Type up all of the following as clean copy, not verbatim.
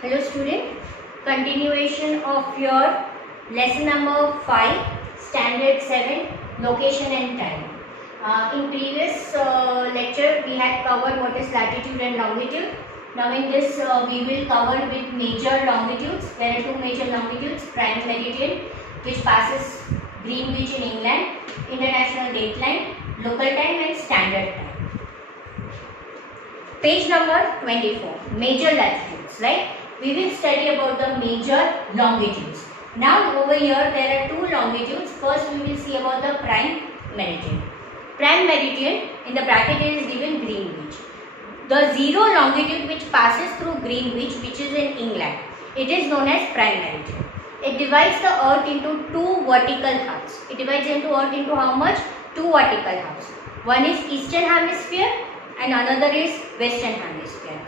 Hello student, continuation of your lesson number 5, standard 7, location and time. In previous lecture we had covered what is latitude and longitude. Now in this we will cover with major longitudes. There are two major longitudes, prime meridian which passes Greenwich in England, international dateline, local time and standard time. Page number 24, major latitudes, right? We will study about the major longitudes. Now over here there are two longitudes. First we will see about the prime meridian. Prime meridian, in the bracket it is given Greenwich. The zero longitude which passes through Greenwich, which is in England, it is known as prime meridian. It divides the earth into two vertical halves. It divides into earth into how much? Two vertical halves. One is eastern hemisphere and another is western hemisphere,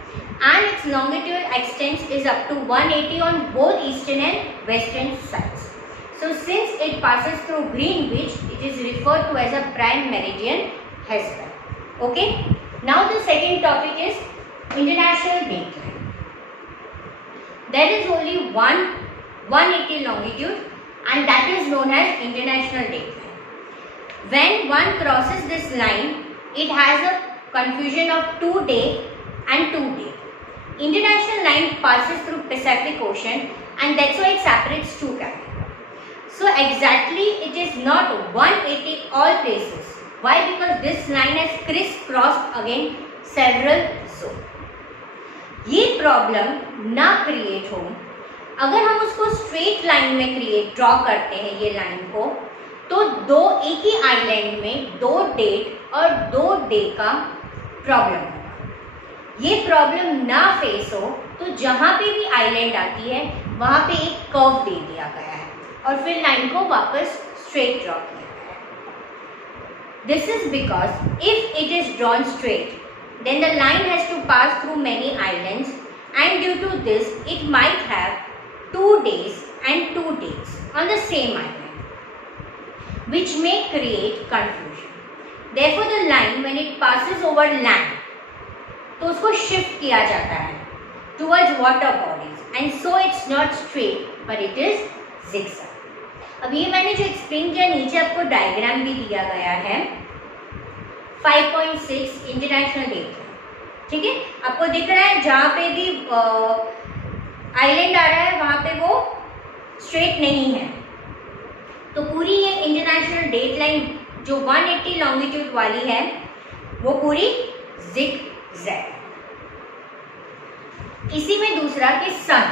and its longitude extends is up to 180 on both eastern and western sides. So since it passes through Greenwich, it is referred to as a prime meridian as well. Okay. Now the second topic is international dateline. There is only one 180 longitude, and that is known as international dateline. When one crosses this line, it has a confusion of 2 day and 2 day. International line passes through Pacific Ocean, and that's why it separates two Canada. So exactly it is not 180 all places. Why? Because this line has crisscrossed again several zones. ये problem ना create हो अगर हम उसको straight line में draw करते हैं ये लाइन को, तो दो एक ही आइलैंड में दो डेट और दो डे का प्रॉब्लम होगा। ये प्रॉब्लम ना फेस हो तो जहाँ पे भी आइलैंड आती है वहाँ पे एक कर्व दे दिया गया है और फिर लाइन को वापस स्ट्रेट ड्रॉ किया गया है। This is because if it is drawn straight then the line has to pass through many islands, and due to this it might have 2 days and 2 days on the same island, which may create confusion. Therefore the line when it passes over land, तो उसको shift किया जाता है towards water bodies, and so it's not straight but it is zigzag. अब ये मैंने जो explain किया, नीचे आपको डायग्राम भी दिया गया है 5.6 इंटरनेशनल डेट, ठीक है। आपको दिख रहा है जहाँ पे भी आइलैंड आ रहा है वहाँ पे वो स्ट्रेट नहीं है, तो पूरी ये इंटरनेशनल डेट लाइन जो 180 लॉन्गिट्यूड वाली है वो पूरी जिग जैग। इसी में दूसरा कि सन,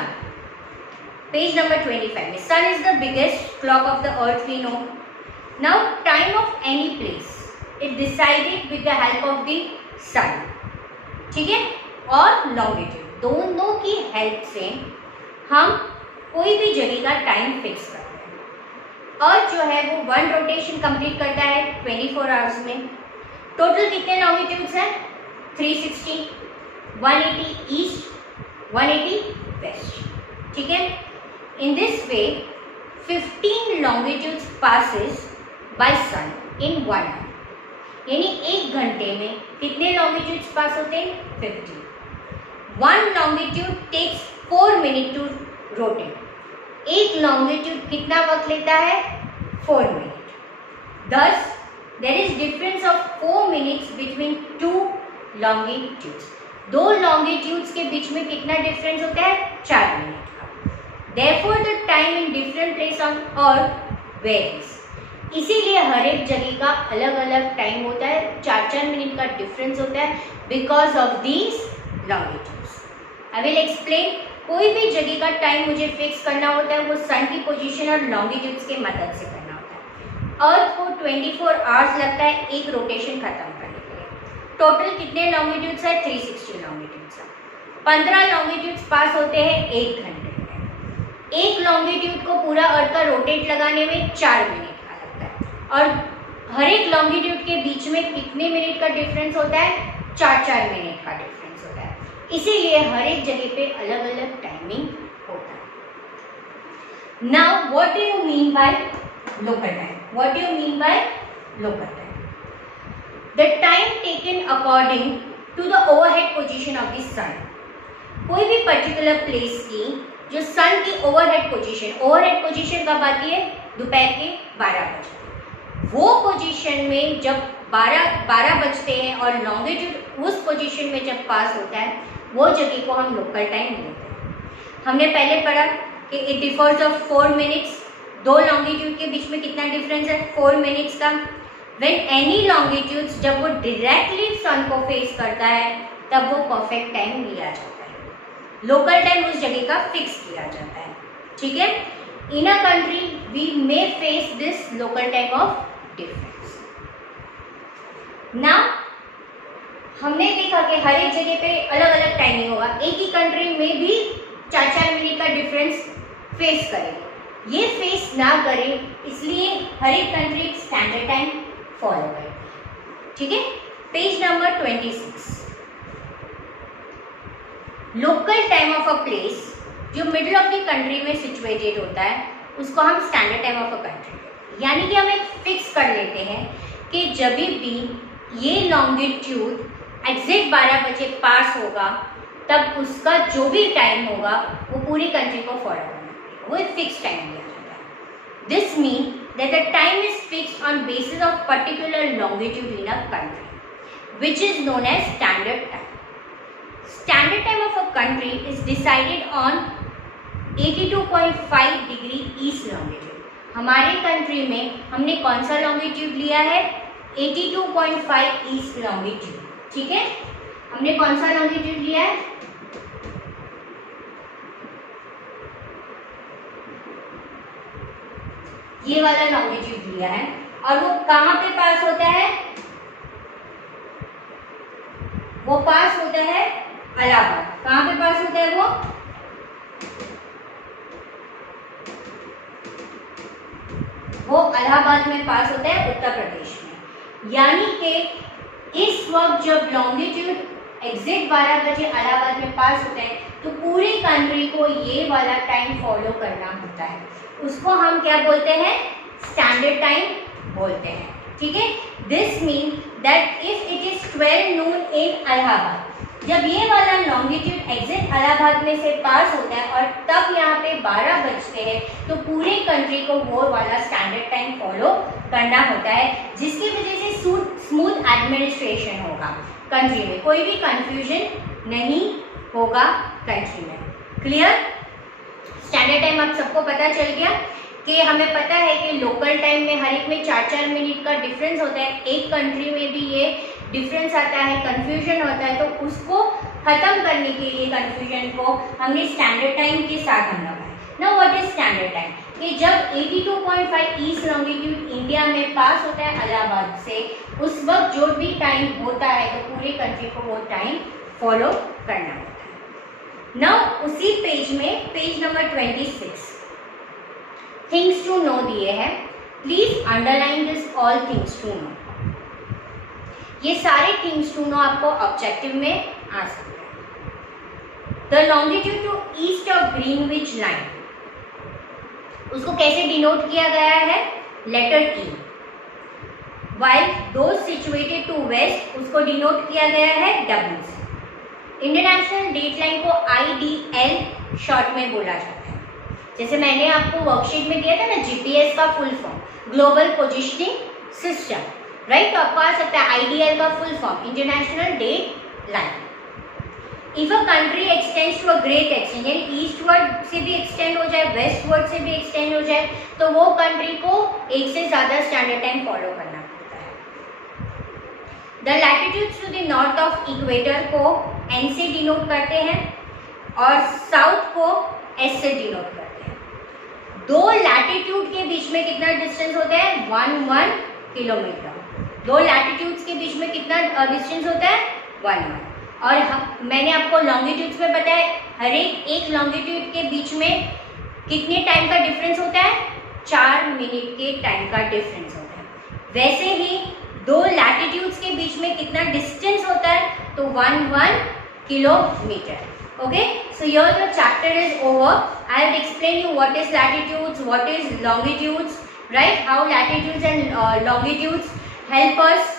पेज नंबर 25 में, sun is the biggest clock of the earth we know. Now time of any place it decided with the help of the sun, ठीक है, और लॉन्गिट्यूड, दोनों की हेल्प से हम कोई भी जगह का टाइम फिक्स करते हैं। अर्थ जो है वो 1 रोटेशन कंप्लीट करता है 24 आवर्स में। टोटल कितने लॉन्गिट्यूड्स हैं? 360, 180 ईस्ट, 180 वेस्ट, ठीक है। In this way 15 longitudes passes by sun in 1 hour, यानी 1 घंटे में कितने लॉन्गिट्यूड्स पास होते हैं? 50। 1 longitude takes 4 minute to rotate. एक लॉन्गिट्यूड कितना वक्त लेता है? 4 minute. Thus there is difference of 4 minutes between 2 longitudes. 2 longitudes के बीच में कितना डिफरेंस होता है? 4 मिनट का। Therefore the time in different place on earth varies. इसीलिए हर एक जगह का अलग अलग टाइम होता है, 4-4 मिनट का डिफरेंस होता है because of these longitudes. I will explain. कोई भी जगह का टाइम मुझे फिक्स करना होता है वो सन की पोजीशन और लॉन्गिट्यूड्स के मदद से करना होता है। अर्थ को 24 आवर्स लगता है एक रोटेशन खत्म करने के लिए। टोटल कितने लॉन्गिट्यूड्स है? 360 लॉन्गिट्यूड्स है। 15 लॉन्गिट्यूड्स पास होते हैं 1 घंटे में। एक लॉन्गिट्यूड को पूरा अर्थ का रोटेट लगाने में 4 मिनट, और हर एक लॉन्गिट्यूड के बीच में कितने मिनट का डिफरेंस होता है? 4-4 मिनट का डिफरेंस होता है। इसीलिए हर एक जगह पे अलग अलग टाइमिंग होता है। Now what do you mean by local time? What do you mean by local time? The time taken according to the overhead position of the sun. कोई भी पर्टिकुलर प्लेस की जो सन की ओवरहेड पोजीशन कब आती है? दोपहर के 12 बजे। वो पोजीशन में जब 12 बजते हैं और लॉन्गिट्यूड उस पोजीशन में जब पास होता है, वो जगह को हम लोकल टाइम बोलते हैं। हमने पहले पढ़ा कि इट डिफर्स ऑफ 4 मिनट्स। दो लॉन्गिट्यूड के बीच में कितना डिफरेंस है? 4 मिनट्स का। व्हेन एनी लॉन्गिट्यूड्स, जब वो डायरेक्टली सन को फेस करता है तब वो परफेक्ट टाइम लिया जाता है। लोकल टाइम उस जगह का फिक्स किया जाता है। ठीक है, in a country we may face this local time of difference. Now हमने देखा कि हर एक जगह पे अलग अलग टाइमिंग होगा। एक ही कंट्री में भी 4-4 मिनट का डिफरेंस फेस करेगी। ये फेस ना करें इसलिए हर एक कंट्री एक स्टैंडर्ड टाइम फॉलो करेगी। ठीक है, page number 26। Local time of a place जो मिडिल ऑफ द कंट्री में सिचुएटेड होता है उसको हम standard time of a country, यानी कि हम एक फिक्स कर लेते हैं कि जब भी ये लॉन्गिट्यूड एग्जैक्ट 12 बजे पास होगा तब उसका जो भी टाइम होगा वो पूरी कंट्री को फॉलो करना है, वो एक फिक्स टाइम दिया जाता है। This mean that the time is fixed on basis of particular longitude in a country which is known as standard time. Standard time of a country is decided on 82.5 degree east longitude. हमारे country में हमने कौन सा longitude लिया है? 82.5 east longitude. ठीक है, हमने कौन सा लॉन्गिट्यूड लिया है? ये वाला लॉन्गिट्यूड लिया है। और वो कहां पे पास होता है? वो पास होता है इलाहाबाद। कहां पे पास होता है वो? वो इलाहाबाद में पास होता है, उत्तर प्रदेश में। यानी कि इस वक्त जब लॉन्गिट्यूड एग्जैक्ट 12 बजे इलाहाबाद में पास होता है तो पूरी कंट्री को ये वाला टाइम फॉलो करना होता है। उसको हम क्या बोलते हैं? स्टैंडर्ड टाइम बोलते हैं। ठीक है, this mean that if it is 12 नून इन इलाहाबाद, जब ये वाला लॉन्गिट्यूड एग्जैक्ट इलाहाबाद में से पास होता है और तब यहाँ पे 12 बजते हैं तो पूरे कंट्री को वो वाला स्टैंडर्ड टाइम फॉलो करना होता है, जिसकी वजह से स्मूथ एडमिनिस्ट्रेशन होगा कंट्री में, कोई भी कंफ्यूजन नहीं होगा कंट्री में। क्लियर? स्टैंडर्ड टाइम आप सबको पता चल गया कि हमें पता है कि लोकल टाइम में हर एक में 4-4 मिनट का डिफरेंस होता है। एक कंट्री में भी ये डिफरेंस आता है, कंफ्यूजन होता है, तो उसको खत्म करने के लिए कंफ्यूजन को हमने स्टैंडर्ड टाइम के साथ हम लगाया। Now what is standard time? कि जब 82.5 ईस्ट लॉन्गिट्यूड इंडिया में पास होता है इलाहाबाद से, उस वक्त जो भी टाइम होता है तो पूरी कंट्री को वो टाइम फॉलो करना होता है। नाउ उसी पेज में page number 26 things to know दिए हैं। Please underline this all things to know. ये सारे थिंग्स टू नो आपको ऑब्जेक्टिव में आ सकते हैं। The longitude to east of Greenwich line, उसको कैसे डिनोट किया गया है? Letter E. While those situated to west, उसको डिनोट किया गया है डब्ल्यू से। इंटरनेशनल डेट लाइन को IDL शॉर्ट में बोला जाता है। जैसे मैंने आपको वर्कशीट में दिया था ना, GPS का full form global positioning system, right? तो आपको आ सकता है IDL का full form international date line. If a country extends to a great extent, यानी ईस्टवर्ड से भी एक्सटेंड हो जाए, वेस्टवर्ड से भी एक्सटेंड हो जाए, तो वो कंट्री को एक से ज्यादा स्टैंडर्ड टाइम फॉलो करना पड़ता है। The latitudes to the north of equator को N से डिनोट करते हैं और साउथ को S से डिनोट करते हैं। दो लैटिट्यूड के बीच में कितना डिस्टेंस होता है? 1 किलोमीटर। दो लैटिट्यूड्स के बीच में कितना डिस्टेंस होता है? 1। और मैंने आपको लॉन्गिट्यूड्स में बताया हर एक लॉन्गिट्यूड के बीच में कितने टाइम का डिफरेंस होता है? 4 मिनट के टाइम का डिफरेंस होता है। वैसे ही दो लैटिट्यूड्स के बीच में कितना डिस्टेंस होता है? तो 1 kilometre. Okay, so here the chapter is over. I have explained you what is latitudes, what is longitudes, right? How latitudes and longitudes help us.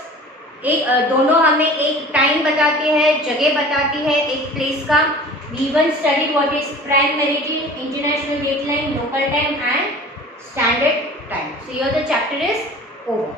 एक दोनों हमें एक टाइम बताते हैं, जगह बताती है एक प्लेस का, We even studied what is prime meridian, international dateline, local time and standard time. So here the chapter is over.